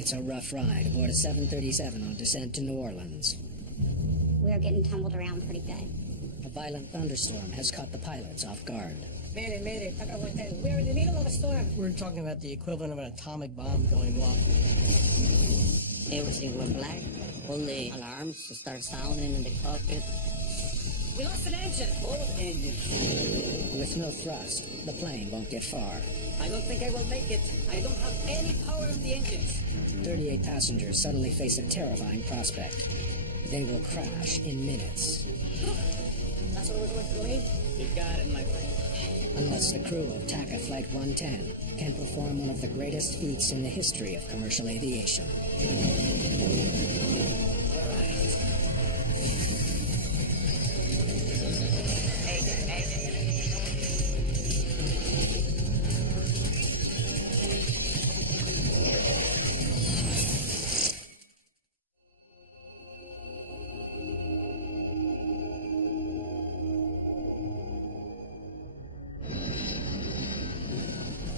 It's a rough ride aboard a 737 on descent to New Orleans. We were getting tumbled around pretty good. A violent thunderstorm has caught the pilots off guard. Mayday, Mayday, Taca, we're in the middle of a storm. We're talking about the equivalent of an atomic bomb going off. Everything went black. All the alarms start sounding in the cockpit. We lost an engine. Both engines. With no thrust, the plane won't get far. I don't think I will make it. I don't have any power in the engines. 38 passengers suddenly face a terrifying prospect. They will crash in minutes. That's what we're going to do. You got it, my friend. Unless the crew of Taca Flight 110 can perform one of the greatest feats in the history of commercial aviation.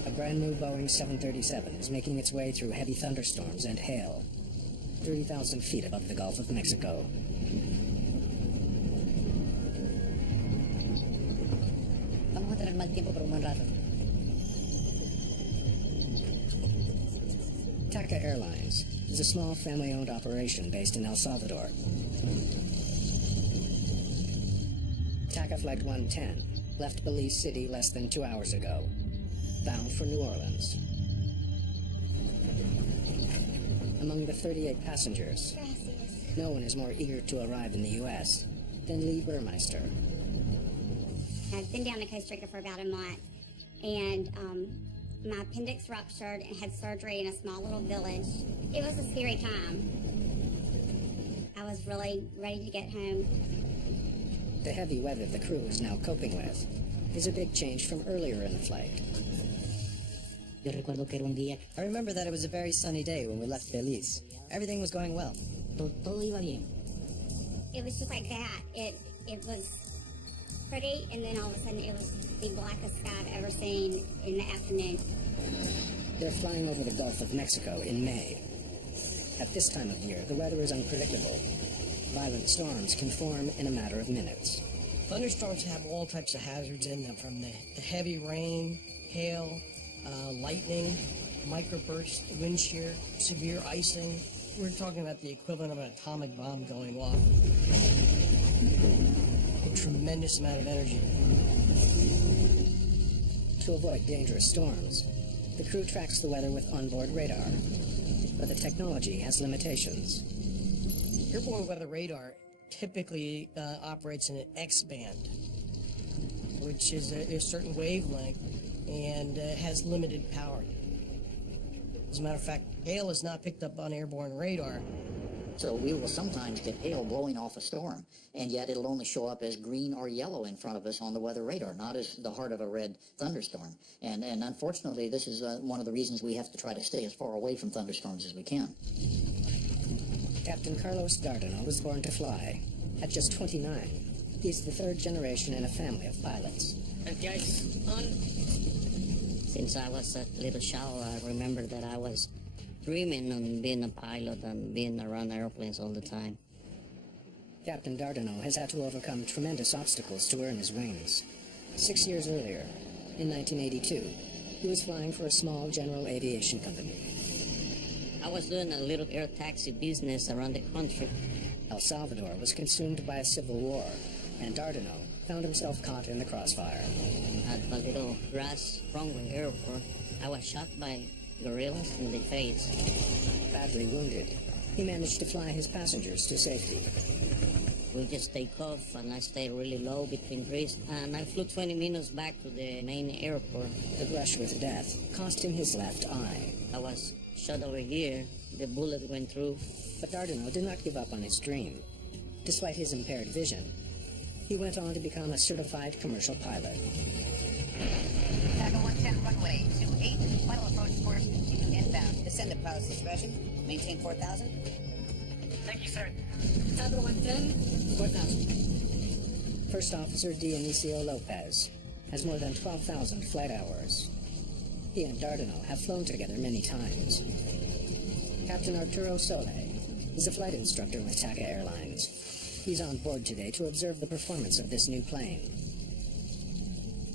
A brand new Boeing 737 is making its way through heavy thunderstorms and hail, 30,000 feet above the Gulf of Mexico. Vamos a tener mal tiempo por un buen rato. Taca Airlines is a small family-owned operation based in El Salvador. Taca Flight 110 left Belize City less than 2 hours ago, bound for New Orleans. Among the 38 passengers, no one is more eager to arrive in the U.S. than Lee Burmeister. I'd been down the Coast Rica for about a month, and my appendix ruptured and had surgery in a small little village. It was a scary time. I was really ready to get home. The heavy weather the crew is now coping with is a big change from earlier in the flight. Yo recuerdo que era un día. I remember that it was a very sunny day when we left Belize. Everything was going well. Todo iba bien. It was just like that. It was pretty, and then all of a sudden it was the blackest sky I've ever seen in the afternoon. They're flying over the Gulf of Mexico in May. At this time of year, the weather is unpredictable. Violent storms can form in a matter of minutes. Thunderstorms have all types of hazards in them, from the heavy rain, hail, lightning, microbursts, wind shear, severe icing. We're talking about the equivalent of an atomic bomb going off. A tremendous amount of energy. To avoid dangerous storms, the crew tracks the weather with onboard radar. But the technology has limitations. Airborne weather radar typically operates in an X-band, which is a certain wavelength and has limited power. As a matter of fact, hail is not picked up on airborne radar. So we will sometimes get hail blowing off a storm, and yet it'll only show up as green or yellow in front of us on the weather radar, not as the heart of a red thunderstorm. And unfortunately, this is one of the reasons we have to try to stay as far away from thunderstorms as we can. Captain Carlos Dardano was born to fly. At just 29, he's the third generation in a family of pilots. Since I was a little child, I remember that I was dreaming of being a pilot and being around airplanes all the time. Captain Dardano has had to overcome tremendous obstacles to earn his wings. 6 years earlier, in 1982, he was flying for a small general aviation company. I was doing a little air taxi business around the country. El Salvador was consumed by a civil war, and Dardano found himself caught in the crossfire. At a little grass runway airport, I was shot by guerrillas in the face. Badly wounded, he managed to fly his passengers to safety. We just take off, and I stayed really low between trees, and I flew 20 minutes back to the main airport. The brush with death cost him his left eye. I was shot over here. The bullet went through. But Dardano did not give up on his dream. Despite his impaired vision, he went on to become a certified commercial pilot. Taca 110 runway 28, final approach course, continue inbound. Descend to pilot's discretion, maintain 4,000. Thank you, sir. Taca 110, 4,000. First Officer Dionisio Lopez has more than 12,000 flight hours. He and Dardano have flown together many times. Captain Arturo Sole is a flight instructor with Taca Airlines. He's on board today to observe the performance of this new plane.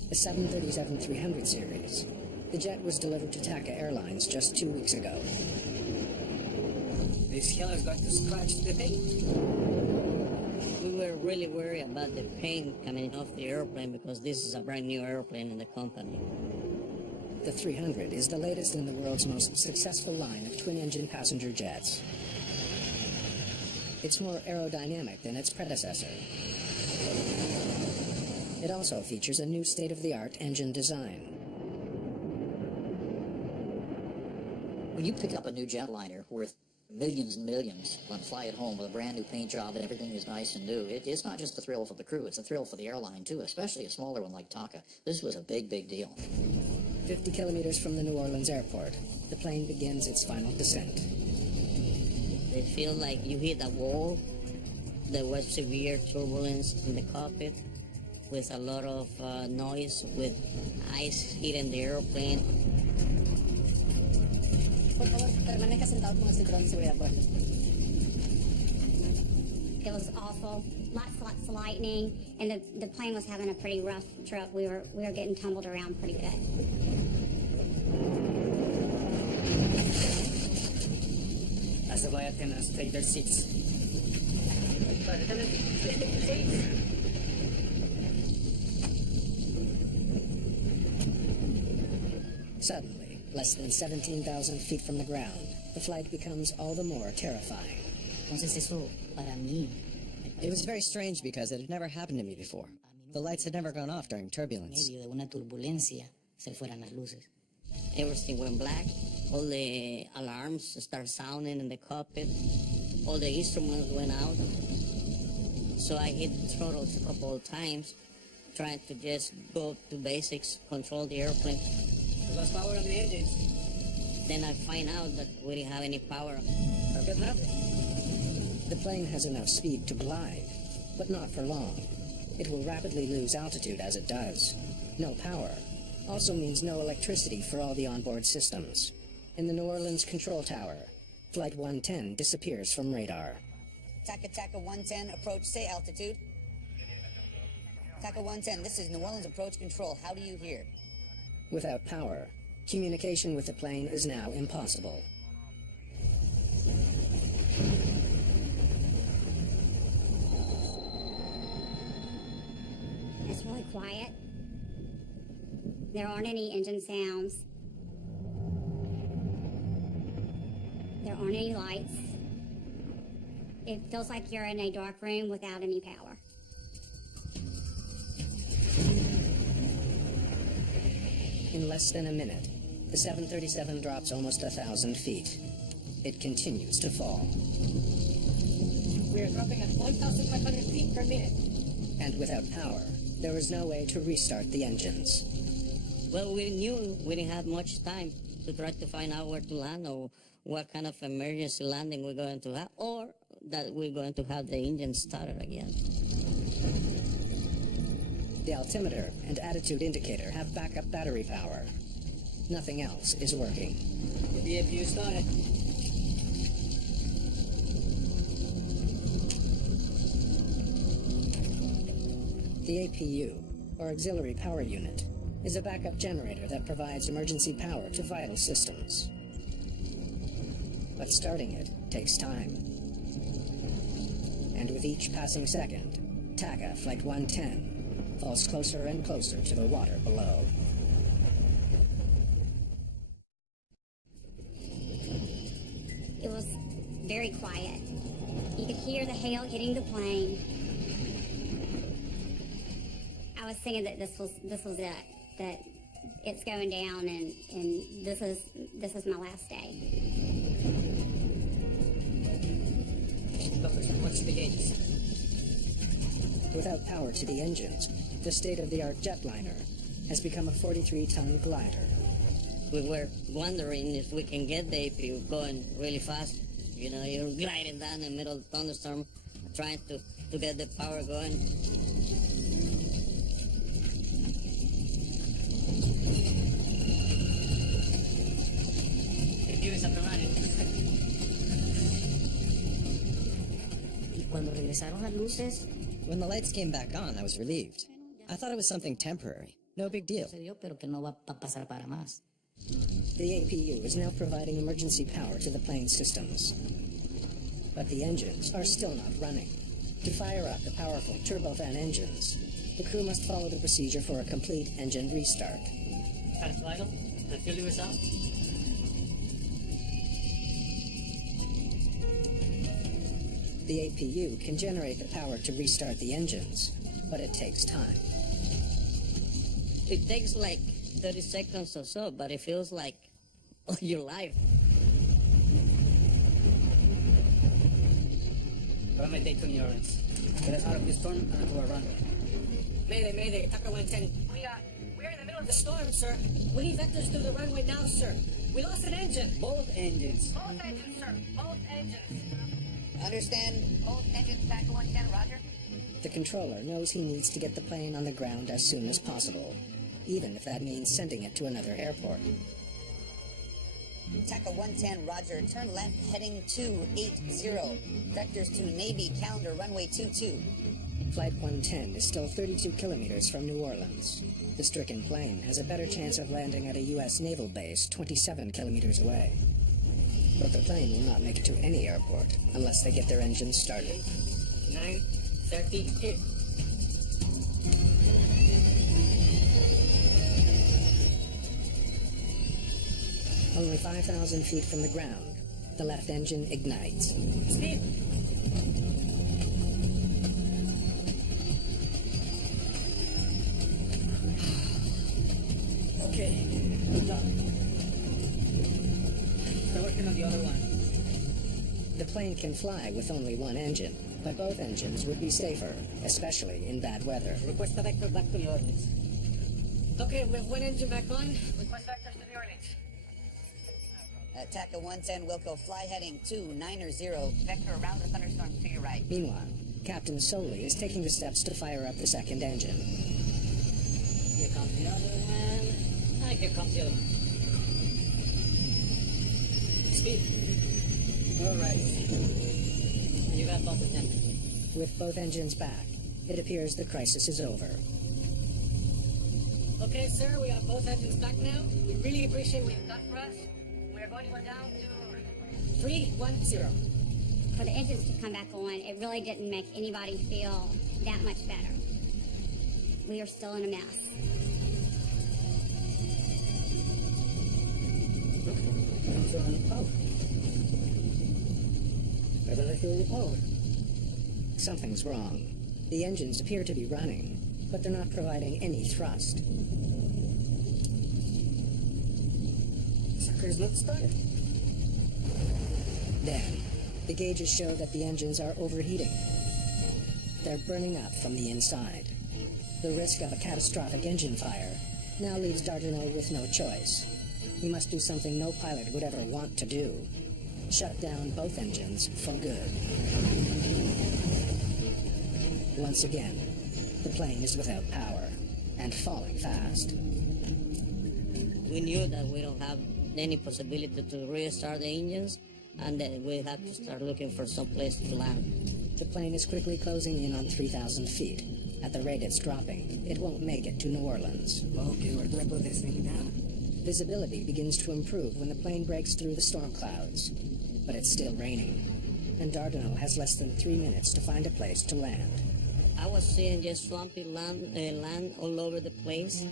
The 737-300 series. The jet was delivered to Taca Airlines just 2 weeks ago. This killer's going to scratch the paint. We were really worried about the paint coming off the airplane because this is a brand new airplane in the company. The 300 is the latest in the world's most successful line of twin-engine passenger jets. It's more aerodynamic than its predecessor. It also features a new state-of-the-art engine design. When you pick up a new jetliner worth millions and millions and fly it home with a brand new paint job and everything is nice and new, it's not just a thrill for the crew, it's a thrill for the airline too, especially a smaller one like Taca. This was a big, big deal. 50 kilometers from the New Orleans airport, the plane begins its final descent. They feel like you hit a wall. There was severe turbulence in the cockpit with a lot of noise, with ice hitting the airplane. Por favor, permanezca sentado con el cinturón de seguridad puesto. It was awful. Lots of lightning, and the plane was having a pretty rough trip. We were getting tumbled around pretty good. As the flight attendants take their seats. Flight attendants, take their seats. Suddenly, less than 17,000 feet from the ground, the flight becomes all the more terrifying. Entonces eso, para mí, It was very strange because it had never happened to me before. The lights had never gone off during en turbulence. medio de una turbulencia se fueran las luces. Everything went black. All the alarms start sounding in the cockpit. All the instruments went out. So I hit the throttles a couple of times, trying to just go to basics, control the airplane. We lost power on the engines. Then I find out that we didn't have any power. Good enough. The plane has enough speed to glide, but not for long. It will rapidly lose altitude as it does. No power also means no electricity for all the onboard systems. In the New Orleans control tower, Flight 110 disappears from radar. Taca 110, approach, say altitude. Taca 110, this is New Orleans approach control. How do you hear? Without power, communication with the plane is now impossible. It's really quiet. There aren't any engine sounds. There aren't any lights. It feels like you're in a dark room without any power. In less than a minute, the 737 drops almost 1,000 feet. It continues to fall. We are dropping at 1,500 feet per minute. And without power, there is no way to restart the engines. Well, we knew we didn't have much time to try to find out where to land or what kind of emergency landing we're going to have, or that we're going to have the engine started again. The altimeter and attitude indicator have backup battery power. Nothing else is working. The APU started. The APU, or Auxiliary Power Unit, is a backup generator that provides emergency power to vital systems. But starting it takes time. And with each passing second, Taca Flight 110 falls closer and closer to the water below. It was very quiet. You could hear the hail hitting the plane. I was thinking that this was it, that it's going down, and this is my last day. Watch the gates. Without power to the engines, the state-of-the-art jetliner has become a 43-ton glider. We were wondering if we can get the APU going really fast. You know, you're gliding down in the middle of the thunderstorm, trying to get the power going. APU is up and running. Cuando regresaron las luces, When the lights came back on, I was relieved. I thought it was something temporary. No big deal. sucedió, pero que no va a pasar para más. The APU is now providing emergency power to the plane's systems. But the engines are still not running. To fire up the powerful turbofan engines, the crew must follow the procedure for a complete engine restart. That's vital. And feel yourself. The APU can generate the power to restart the engines, but it takes time. It takes like 30 seconds or so, but it feels like all your life. Para Mayday to New Orleans. Get us out of this storm and onto our runway. Mayday, Mayday, Taca 110. We're in the middle of the storm, sir. We need vectors through the runway now, sir. We lost an engine. Both engines. Both engines, sir. Both engines. Understand both engines, Taca 110, roger. The controller knows he needs to get the plane on the ground as soon as possible, even if that means sending it to another airport. Taca 110, roger. Turn left, heading 280. Vectors to Navy, calendar, runway 22. Flight 110 is still 32 kilometers from New Orleans. The stricken plane has a better chance of landing at a U.S. naval base 27 kilometers away. But the plane will not make it to any airport unless they get their engines started. 9:38. Only 5,000 feet from the ground, the left engine ignites. Speed. Okay. Good job. Start working on the other one. The plane can fly with only one engine, but both engines would be safer, especially in bad weather. Request a vector back to New Orleans. Okay, we have one engine back on. Request vectors to New Orleans. Taca 110, Wilco, fly heading 290. Vector around the thunderstorm to your right. Meanwhile, Captain Soley is taking the steps to fire up the second engine. Here comes the other one. And here comes the other one. Speed. All right. You got both of them. With both engines back, it appears the crisis is over. Okay, sir, we have both engines back now. We really appreciate what you've done for us. We are going to go down to 310. For the engines to come back on, it really didn't make anybody feel that much better. We are still in a mess. Something's wrong. The engines appear to be running, but they're not providing any thrust. Sucker's not started. Then, the gauges show that the engines are overheating. They're burning up from the inside. The risk of a catastrophic engine fire now leaves Dardanelle with no choice. He must do something no pilot would ever want to do. Shut down both engines for good. Once again, the plane is without power and falling fast. We knew that we don't have any possibility to restart the engines, and then we had to start looking for some place to land. The plane is quickly closing in on 3,000 feet. At the rate it's dropping, it won't make it to New Orleans. Okay, where do I put this thing down? Visibility begins to improve when the plane breaks through the storm clouds. But it's still raining, and Dardanelle has less than 3 minutes to find a place to land. I was seeing just swampy land all over the place.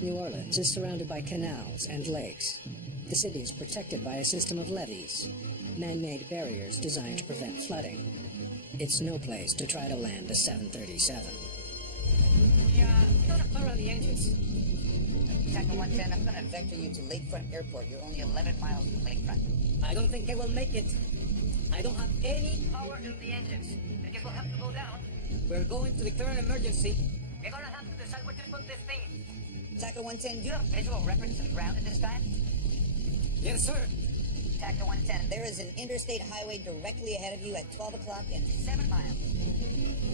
New Orleans is surrounded by canals and lakes. The city is protected by a system of levees, man-made barriers designed to prevent flooding. It's no place to try to land a 737. Yeah, we don't have power on the engines. Taca 110, I'm going to vector you to Lakefront Airport. You're only 11 miles from Lakefront. I don't think I will make it. I don't have any power in the engines. I guess we'll have to go down. We're going to declare an emergency. We're gonna have to decide where to put this thing. Taca 110, do you have visual reference to the ground at this time? Yes, sir. Taca 110, there is an interstate highway directly ahead of you at 12 o'clock in 7 miles.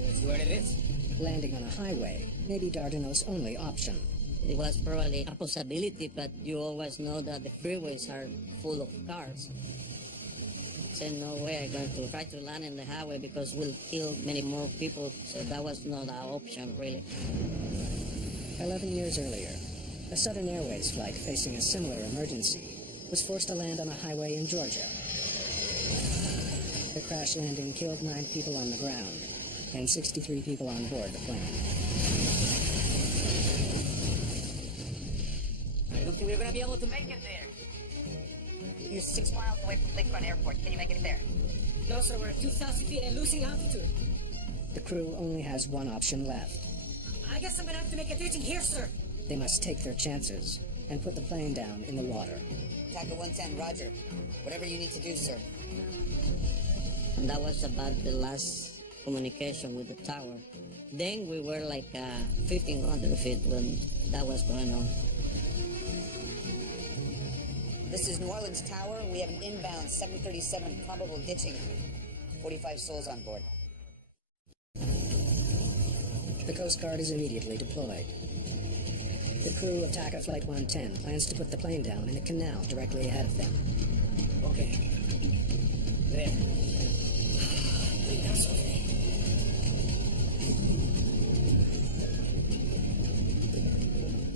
That's where it is. Landing on a highway may be Dardanelle's only option. It was probably a possibility, but you always know that the freeways are full of cars. said, no way, I'm going to try to land in the highway because we'll kill many more people. So that was not our option, really. 11 years earlier, a Southern Airways flight facing a similar emergency was forced to land on a highway in Georgia. The crash landing killed 9 people on the ground and 63 people on board the plane. I don't think we're gonna be able to make it there. You're 6 miles away from Lakefront Airport. Can you make it there? No, sir, we're at 2,000 feet and losing altitude. The crew only has one option left. I guess I'm gonna have to make a ditching here, sir. They must take their chances and put the plane down in the water. Taca 110, roger. Whatever you need to do, sir. And that was about the last communication with the tower. Then we were like 1,500 feet when that was going on. This is New Orleans Tower. We have an inbound 737 probable ditching. 45 souls on board. The Coast Guard is immediately deployed. The crew of Taca Flight 110 plans to put the plane down in a canal directly ahead of them. Okay. There.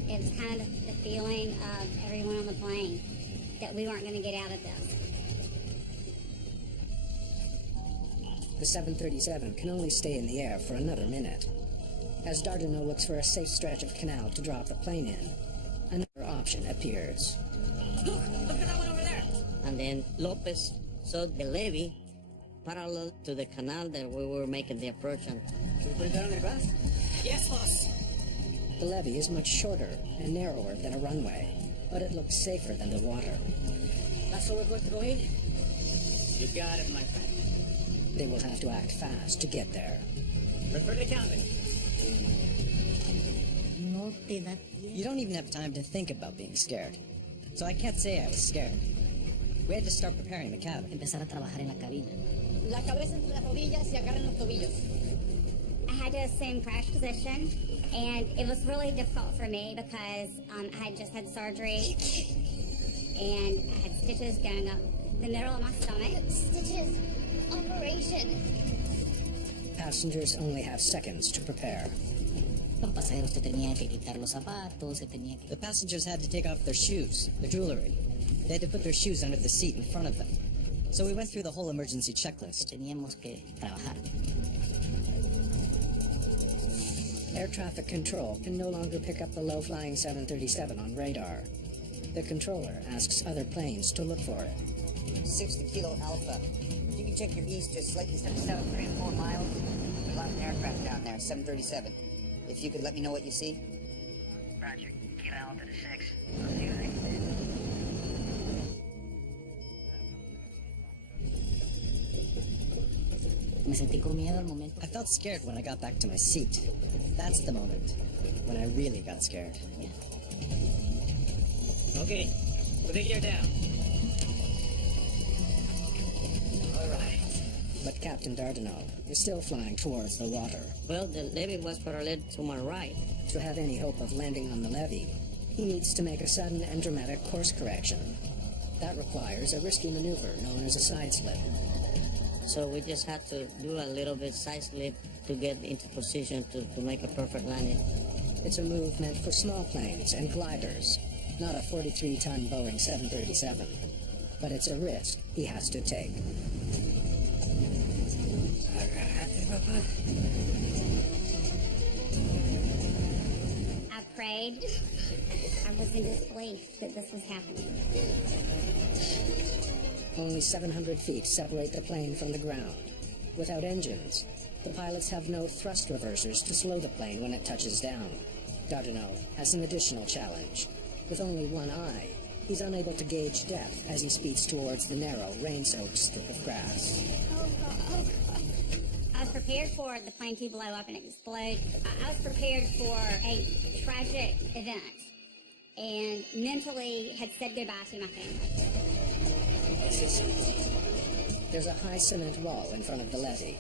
It was kind of the feeling of everyone on the plane that we weren't going to get out of this. The 737 can only stay in the air for another minute. As Dardanelle looks for a safe stretch of canal to drop the plane in, another option appears. Look at that one over there. And then Lopez saw the levee parallel to the canal that we were making the approach on. Should we put it down on the grass? Yes, boss. The levee is much shorter and narrower than a runway, but it looks safer than the water. That's where we're going to go in? You got it, my friend. They will have to act fast to get there. Refer to captain. No te da tiempo. You don't even have time to think about being scared. So I can't say I was scared. We had to start preparing the cabin. Empezar a trabajar en la cabina. La cabeza entre las rodillas y agarren los tobillos. I had to assume crash position, and it was really difficult for me because I had just had surgery, and I had stitches going up the middle of my stomach. Stitches. Operation. Passengers only have seconds to prepare. Los pasajeros te tenían que quitar los zapatos, se tenían que... The passengers had to take off their shoes, their jewelry. They had to put their shoes under the seat in front of them. So we went through the whole emergency checklist. Teníamos que trabajar. Air traffic control can no longer pick up the low-flying 737 on radar. The controller asks other planes to look for it. 60 Kilo Alpha. If you can check your east just slightly south 3 to 4 miles, there's a lot of aircraft down there, 737. If you could let me know what you see. Roger. Kilo Alpha to 6. I'll see what I can do. Me sentí con miedo al momento. I felt scared when I got back to my seat. That's the moment when I really got scared. Okay. Put the gear down. All right. But Captain Dardanelle is still flying towards the water. Well, the levee was parallel to my right. To have any hope of landing on the levee, he needs to make a sudden and dramatic course correction. That requires a risky maneuver known as a side slip. So we just had to do a little bit side slip to get into position to make a perfect landing. It's a move meant for small planes and gliders, not a 43-ton Boeing 737. But it's a risk he has to take. I prayed. I was in disbelief that this was happening. Only 700 feet separate the plane from the ground. Without engines, the pilots have no thrust reversers to slow the plane when it touches down. Dardanelle has an additional challenge. With only one eye, he's unable to gauge depth as he speeds towards the narrow, rain-soaked strip of grass. I was prepared for the plane to blow up and explode. I was prepared for a tragic event and mentally had said goodbye to my family. There's a high cement wall in front of the levee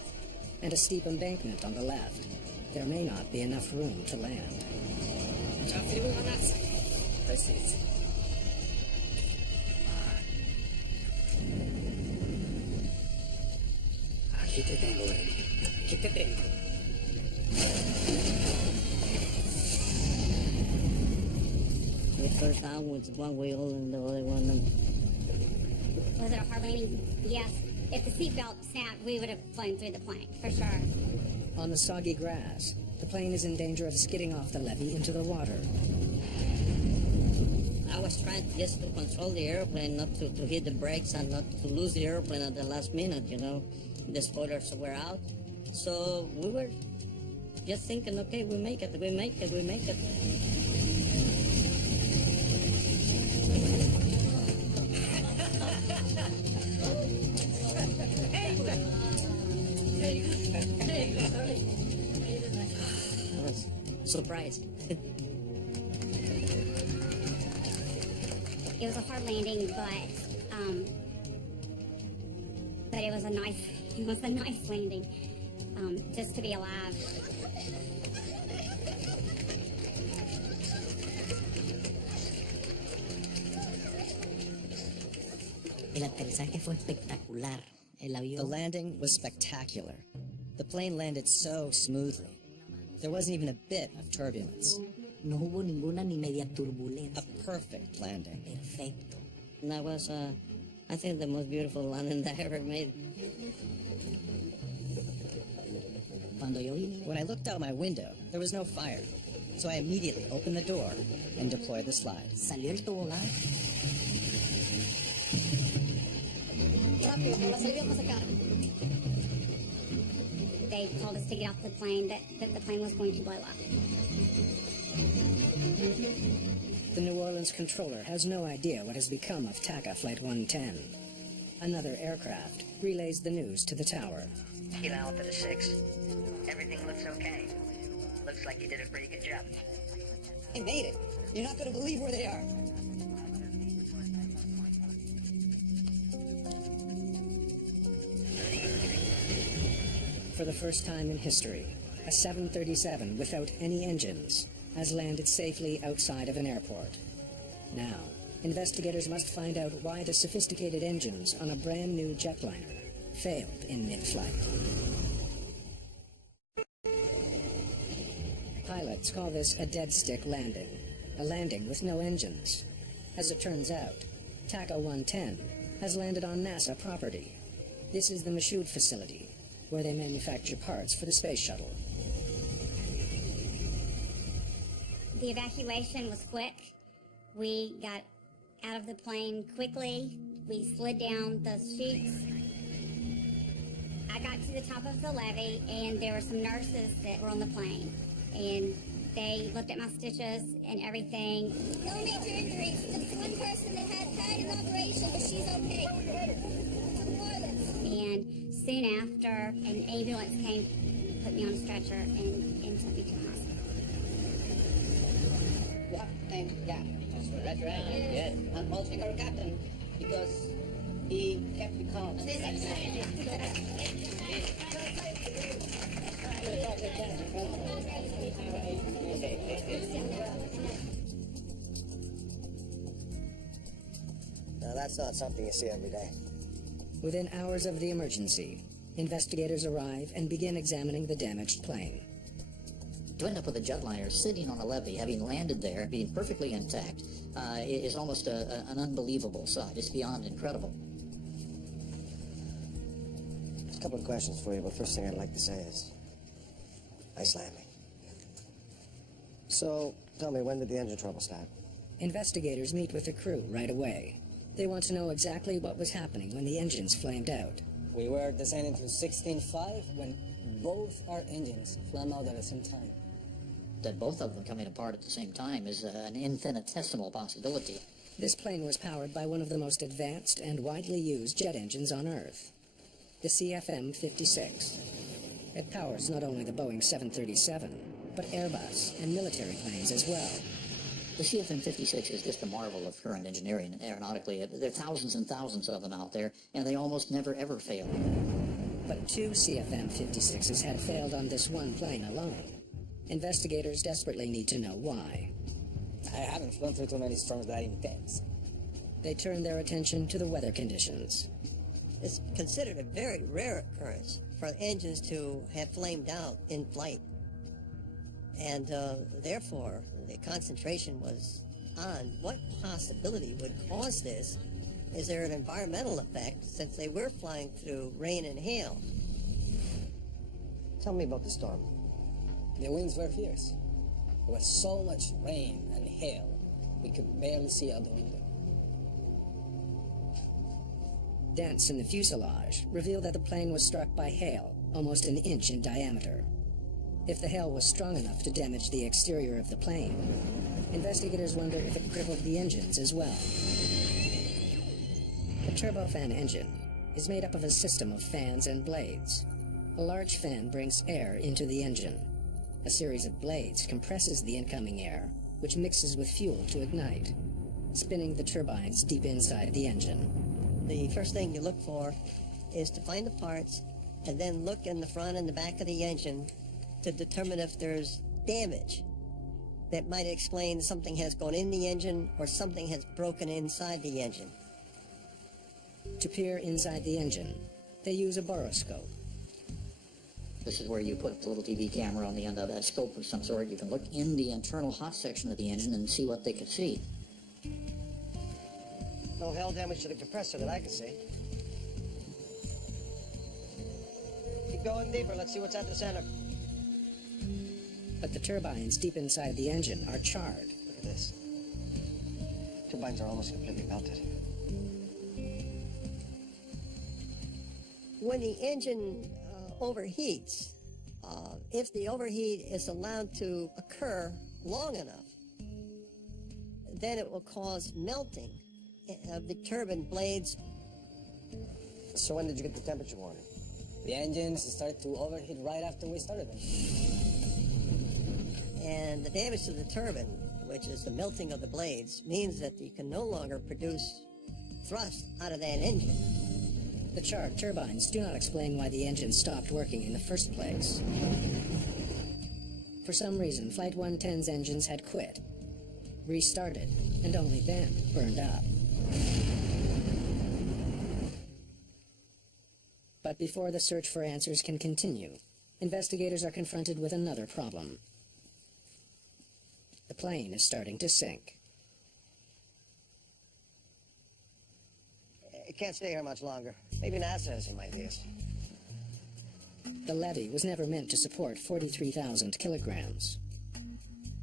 and a steep embankment on the left. There may not be enough room to land. On that side. I see it. first arm with one wheel and the other one. Was it a hard landing? Yes. If the seatbelt snapped, we would have flown through the plane, for sure. On the soggy grass, the plane is in danger of skidding off the levee into the water. I was trying just to control the airplane, not to hit the brakes and not to lose the airplane at the last minute, you know. The spoilers were out. So we were just thinking, okay, we make it, we make it, we make it. I was surprised. It was a hard landing, but it was a nice landing, just to be alive. El aterrizaje fue espectacular. El avión. The landing was spectacular. The plane landed so smoothly. There wasn't even a bit of turbulence. No hubo ninguna ni media turbulencia. A perfect landing. Perfecto. And that was, I think, the most beautiful landing that I ever made. Cuando yo vine, When I looked out my window, there was no fire. So I immediately opened the door and deployed the slide. salió el tobogán. They told us to get off the plane, that the plane was going to blow up. The New Orleans controller has no idea what has become of Taca Flight 110. Another aircraft relays the news to the tower. Kilo Alpha to 6. Everything looks okay. Looks like you did a pretty good job. I made it. You're not going to believe where they are. For the first time in history, a 737 without any engines has landed safely outside of an airport. Now, investigators must find out why the sophisticated engines on a brand new jetliner failed in mid-flight. Pilots call this a dead stick landing, a landing with no engines. As it turns out, Taca 110 has landed on NASA property. This is the Michoud facility, where they manufacture parts for the space shuttle. The evacuation was quick. We got out of the plane quickly. We slid down the chutes. I got to the top of the levee, and there were some nurses that were on the plane. And they looked at my stitches and everything. No major injuries. Just one person that had an operation, but she's okay. And soon after, an ambulance came, put me on a stretcher, and took me to the hospital. Yeah, thank God. That's right. Yes. And also our captain, because he kept me calm. Now, that's not something you see every day. Within hours of the emergency, investigators arrive and begin examining the damaged plane. To end up with a jetliner sitting on a levee, having landed there, being perfectly intact, is almost an unbelievable sight. It's beyond incredible. A couple of questions for you, but first thing I'd like to say is, nice landing. So, tell me, when did the engine trouble start? Investigators meet with the crew right away. They want to know exactly what was happening when the engines flamed out. We were descending to 16.5 when both our engines flamed out at the same time. That both of them coming apart at the same time is an infinitesimal possibility. This plane was powered by one of the most advanced and widely used jet engines on Earth, the CFM56. It powers not only the Boeing 737, but Airbus and military planes as well. The CFM56 is just a marvel of current engineering aeronautically. There are thousands and thousands of them out there, and they almost never ever fail. But 2 CFM56s had failed on this one plane alone. Investigators desperately need to know why. I haven't flown through too many storms that intense. They turn their attention to the weather conditions. It's considered a very rare occurrence for engines to have flamed out in flight. And therefore, the concentration was on what possibility would cause this. Is there an environmental effect since they were flying through rain and hail? Tell me about the storm. The winds were fierce. There was so much rain and hail, we could barely see out the window. Dents in the fuselage revealed that the plane was struck by hail, almost an inch in diameter. If the hail was strong enough to damage the exterior of the plane, investigators wonder if it crippled the engines as well. A turbofan engine is made up of a system of fans and blades. A large fan brings air into the engine. A series of blades compresses the incoming air, which mixes with fuel to ignite, spinning the turbines deep inside the engine. The first thing you look for is to find the parts and then look in the front and the back of the engine to determine if there's damage that might explain something has gone in the engine or something has broken inside the engine. To peer inside the engine, they use a boroscope. This is where you put the little TV camera on the end of that scope of some sort. You can look in the internal hot section of the engine and see what they can see. No hail damage to the compressor that I can see. Keep going deeper. Let's see what's at the center. But the turbines deep inside the engine are charred. Look at this. Turbines are almost completely melted. When the engine overheats, if the overheat is allowed to occur long enough, then it will cause melting of the turbine blades. So when did you get the temperature warning? The engines started to overheat right after we started them. And the damage to the turbine, which is the melting of the blades, means that you can no longer produce thrust out of that engine. The charred turbines do not explain why the engine stopped working in the first place. For some reason, Flight 110's engines had quit, restarted, and only then burned up. But before the search for answers can continue, investigators are confronted with another problem. The plane is starting to sink. It can't stay here much longer. Maybe NASA has some ideas. The levee was never meant to support 43,000 kilograms.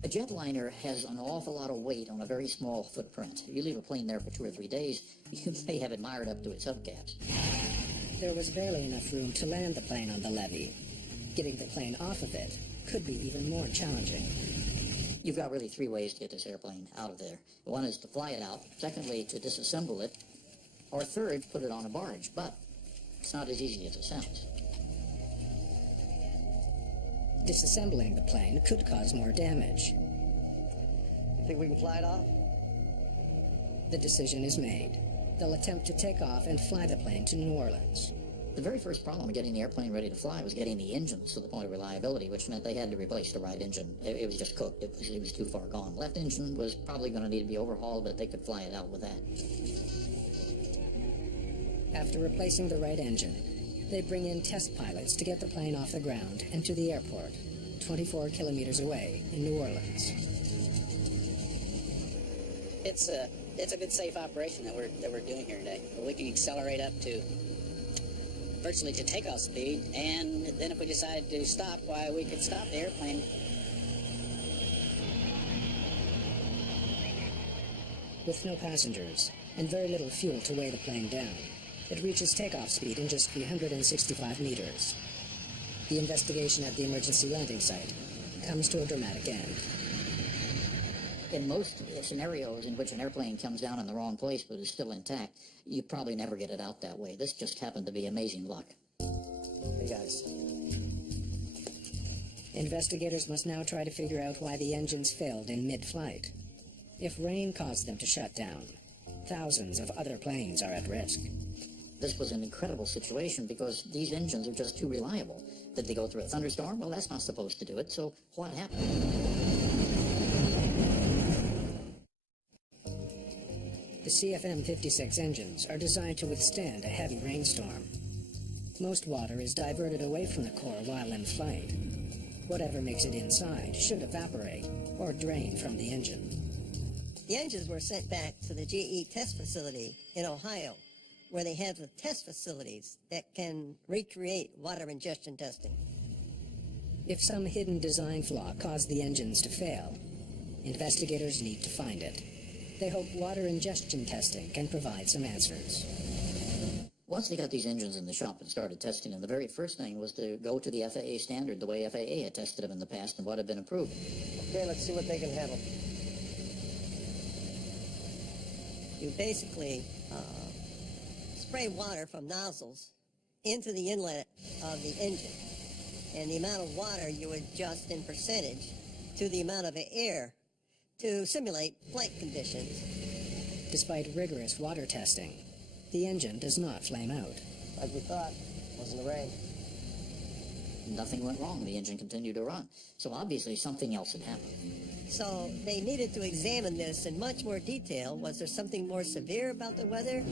A jetliner has an awful lot of weight on a very small footprint. You leave a plane there for 2 or 3 days, you may have it mired up to its hubcaps. There was barely enough room to land the plane on the levee. Getting the plane off of it could be even more challenging. You've got really 3 ways to get this airplane out of there. One is to fly it out. Secondly, to disassemble it. Or third, put it on a barge. But it's not as easy as it sounds. Disassembling the plane could cause more damage. You think we can fly it off? The decision is made. They'll attempt to take off and fly the plane to New Orleans. The very first problem of getting the airplane ready to fly was getting the engines to the point of reliability, which meant they had to replace the right engine. It was just cooked. It was too far gone. Left engine was probably going to need to be overhauled, but they could fly it out with that. After replacing the right engine, they bring in test pilots to get the plane off the ground and to the airport, 24 kilometers away in New Orleans. It's a good, safe operation that we're doing here today. We can accelerate up to virtually to takeoff speed, and then if we decide to stop, why, we could stop the airplane. With no passengers and very little fuel to weigh the plane down, it reaches takeoff speed in just 365 meters. The investigation at the emergency landing site comes to a dramatic end. In most scenarios in which an airplane comes down in the wrong place but is still intact, you probably never get it out that way. This just happened to be amazing luck. Hey, guys. Investigators must now try to figure out why the engines failed in mid-flight. If rain caused them to shut down, thousands of other planes are at risk. This was an incredible situation because these engines are just too reliable. Did they go through a thunderstorm? Well, that's not supposed to do it, so what happened? The CFM56 engines are designed to withstand a heavy rainstorm. Most water is diverted away from the core while in flight. Whatever makes it inside should evaporate or drain from the engine. The engines were sent back to the GE test facility in Ohio, where they have the test facilities that can recreate water ingestion testing. If some hidden design flaw caused the engines to fail, investigators need to find it. They hope water ingestion testing can provide some answers. Once they got these engines in the shop and started testing them, the very first thing was to go to the FAA standard, the way FAA had tested them in the past and what had been approved. Okay, let's see what they can handle. You basically spray water from nozzles into the inlet of the engine, and the amount of water you adjust in percentage to the amount of air to simulate flight conditions. Despite rigorous water testing, the engine does not flame out. Like we thought, wasn't the rain. Nothing went wrong. The engine continued to run. So obviously something else had happened. So they needed to examine this in much more detail. Was there something more severe about the weather?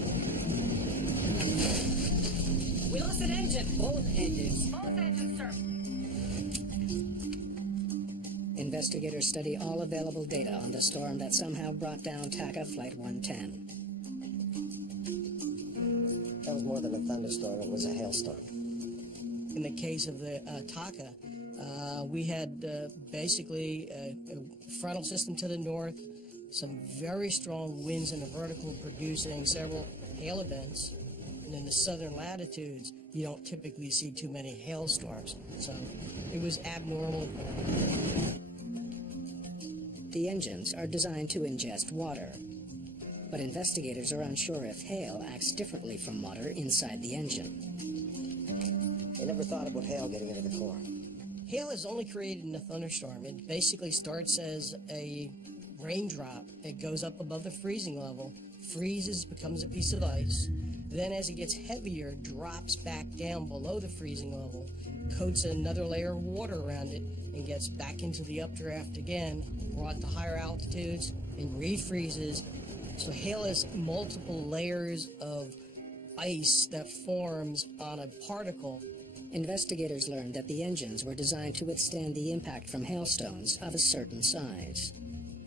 We lost an engine. Both engines. Both engines, sir. Investigators study all available data on the storm that somehow brought down Taca Flight 110. That was more than a thunderstorm, it was a hailstorm. In the case of the Taca, we had basically a frontal system to the north, some very strong winds in the vertical producing several hail events. And in the southern latitudes, you don't typically see too many hailstorms. So it was abnormal. The engines are designed to ingest water, but investigators are unsure if hail acts differently from water inside the engine. They never thought about hail getting into the core. Hail is only created in a thunderstorm. It basically starts as a raindrop. It goes up above the freezing level, freezes, becomes a piece of ice. Then as it gets heavier, drops back down below the freezing level, coats another layer of water around it, and gets back into the updraft again, brought to higher altitudes, and refreezes. So hail is multiple layers of ice that forms on a particle. Investigators learned that the engines were designed to withstand the impact from hailstones of a certain size.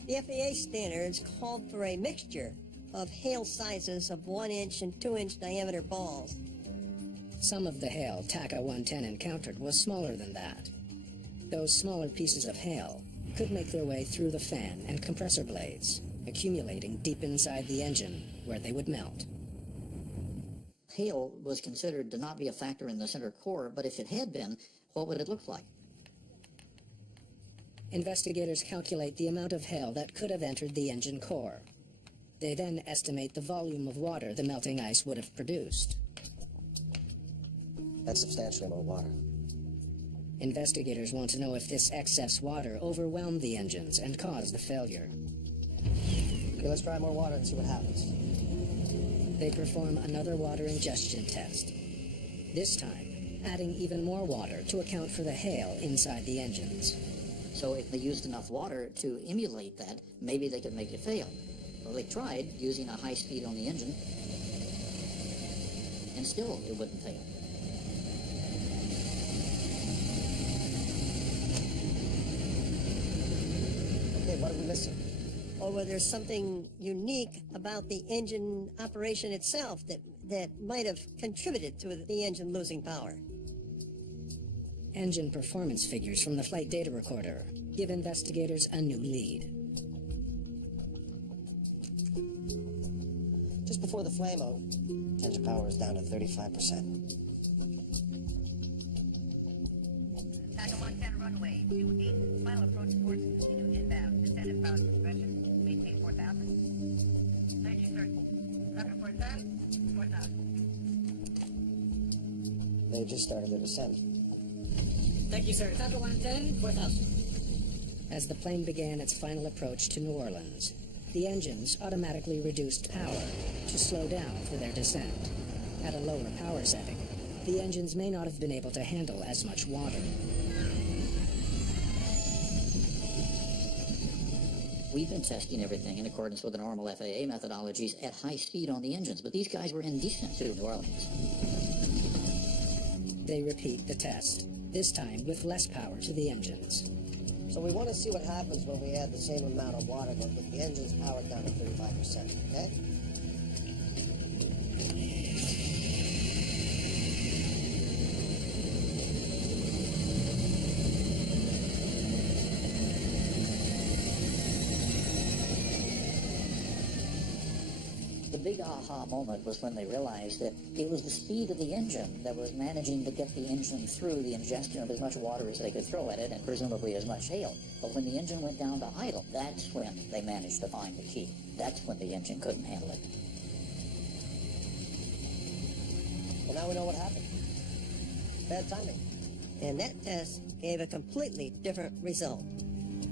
The FAA standards called for a mixture of hail sizes of 1-inch and 2-inch diameter balls. Some of the hail Taca 110 encountered was smaller than that. Those smaller pieces of hail could make their way through the fan and compressor blades, accumulating deep inside the engine where they would melt. Hail was considered to not be a factor in the center core, but if it had been, what would it look like? Investigators calculate the amount of hail that could have entered the engine core. They then estimate the volume of water the melting ice would have produced. That's substantially more water. Investigators want to know if this excess water overwhelmed the engines and caused the failure. Okay, let's try more water and see what happens. They perform another water ingestion test. This time, adding even more water to account for the hail inside the engines. So if they used enough water to emulate that, maybe they could make it fail. Well, they tried using a high speed on the engine, and still it wouldn't fail. Okay, what are we missing? Or whether there's something unique about the engine operation itself that might have contributed to the engine losing power. Engine performance figures from the flight data recorder give investigators a new lead. Just before the flame-out, engine power is down to 35%. Taca 110 runway 28, final approach course, continue inbound, descendant power suppression, maintain 4,000. Thank you, sir. Taca 4,000, 4,000. They just started their descent. Thank you, sir. Taca 110, 4,000. As the plane began its final approach to New Orleans, the engines automatically reduced power to slow down for their descent. At a lower power setting, the engines may not have been able to handle as much water. We've been testing everything in accordance with the normal FAA methodologies at high speed on the engines, but these guys were in descent to New Orleans. They repeat the test, this time with less power to the engines. So we want to see what happens when we add the same amount of water, but with the engine's powered down to 35%, okay? The big aha moment was when they realized that it was the speed of the engine that was managing to get the engine through the ingestion of as much water as they could throw at it, and presumably as much hail. But when the engine went down to idle, that's when they managed to find the key. That's when the engine couldn't handle it. Well, now we know what happened. Bad timing. And that test gave a completely different result.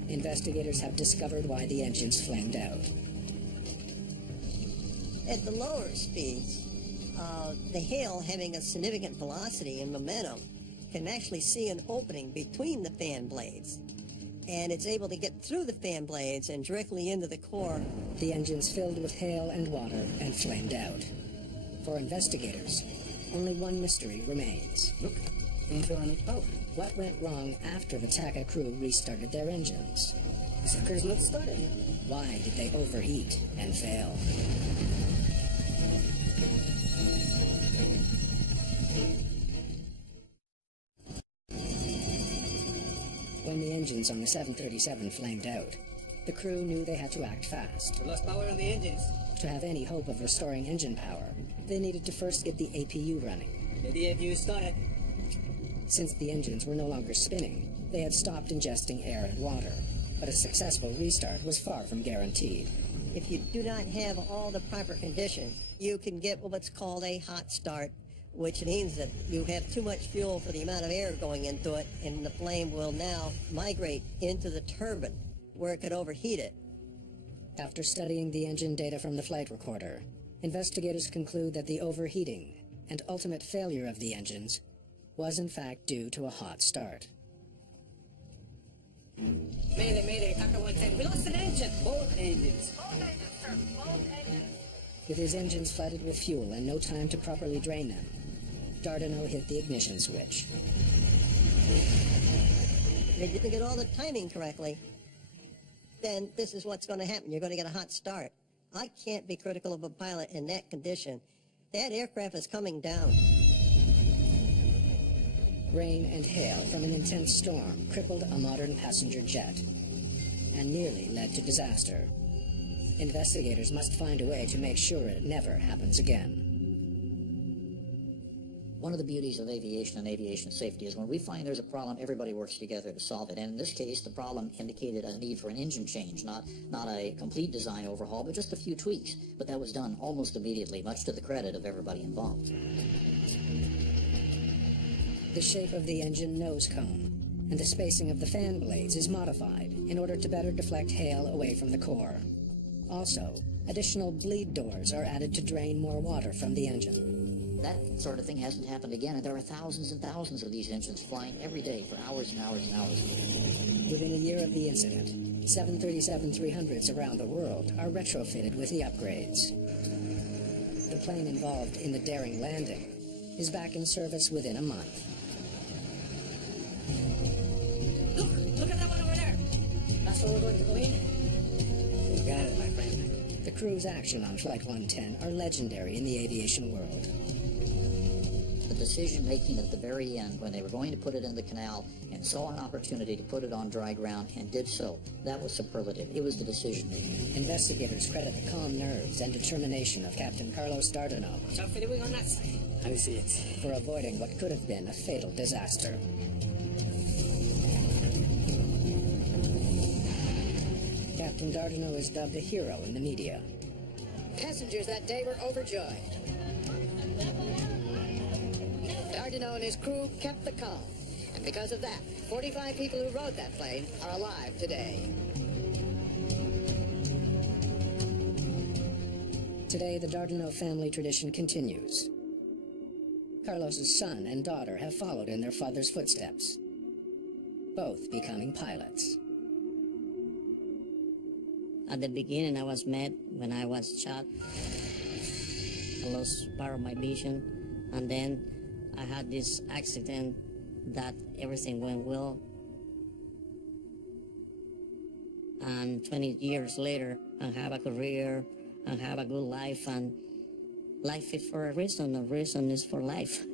Investigators have discovered why the engines flamed out. At the lower speeds, the hail having a significant velocity and momentum can actually see an opening between the fan blades. And it's able to get through the fan blades and directly into the core. The engines filled with hail and water and flamed out. For investigators, only one mystery remains. Look, don't feel any power. What went wrong after the Taca crew restarted their engines? The sucker's not started. Why did they overheat and fail? When the engines on the 737 flamed out, the crew knew they had to act fast. We lost power on the engines. To have any hope of restoring engine power, they needed to first get the APU running. The APU started. Since the engines were no longer spinning, they had stopped ingesting air and water, but a successful restart was far from guaranteed. If you do not have all the proper conditions, you can get what's called a hot start, which means that you have too much fuel for the amount of air going into it, and the flame will now migrate into the turbine, where it could overheat it. After studying the engine data from the flight recorder, investigators conclude that the overheating and ultimate failure of the engines was in fact due to a hot start. Mayday, Mayday, Taca 110. We lost an engine. Both engines. Both engines, sir. Both engines. With his engines flooded with fuel and no time to properly drain them, Dardanelle hit the ignition switch. If you didn't get all the timing correctly, then this is what's going to happen. You're going to get a hot start. I can't be critical of a pilot in that condition. That aircraft is coming down. Rain and hail from an intense storm crippled a modern passenger jet and nearly led to disaster. Investigators must find a way to make sure it never happens again. One of the beauties of aviation and aviation safety is when we find there's a problem, everybody works together to solve it. And in this case, the problem indicated a need for an engine change, not a complete design overhaul, but just a few tweaks. But that was done almost immediately, much to the credit of everybody involved. The shape of the engine nose cone and the spacing of the fan blades is modified in order to better deflect hail away from the core. Also, additional bleed doors are added to drain more water from the engine. That sort of thing hasn't happened again, and there are thousands and thousands of these engines flying every day for hours and hours and hours. Within a year of the incident, 737-300s around the world are retrofitted with the upgrades. The plane involved in the daring landing is back in service within a month. Look at that one over there. That's where we're going to go in. You got it, my friend. The crew's action on Flight 110 are legendary in the aviation world. The decision-making at the very end, when they were going to put it in the canal and saw an opportunity to put it on dry ground and did so, that was superlative. It was the decision-making. Investigators credit the calm nerves and determination of Captain Carlos Dardanelle. Watch out for the wing on that side. I see it. For avoiding what could have been a fatal disaster. Captain Dardanelle is dubbed a hero in the media. Passengers that day were overjoyed. Dardanelle and his crew kept the calm, and because of that, 45 people who rode that plane are alive today. Today, the Dardanelle family tradition continues. Carlos's son and daughter have followed in their father's footsteps, both becoming pilots. At the beginning, I was mad when I was shot. I lost part of my vision, and then I had this accident that everything went well. and 20 years later and have a career and have a good life, and life is for a reason is for life.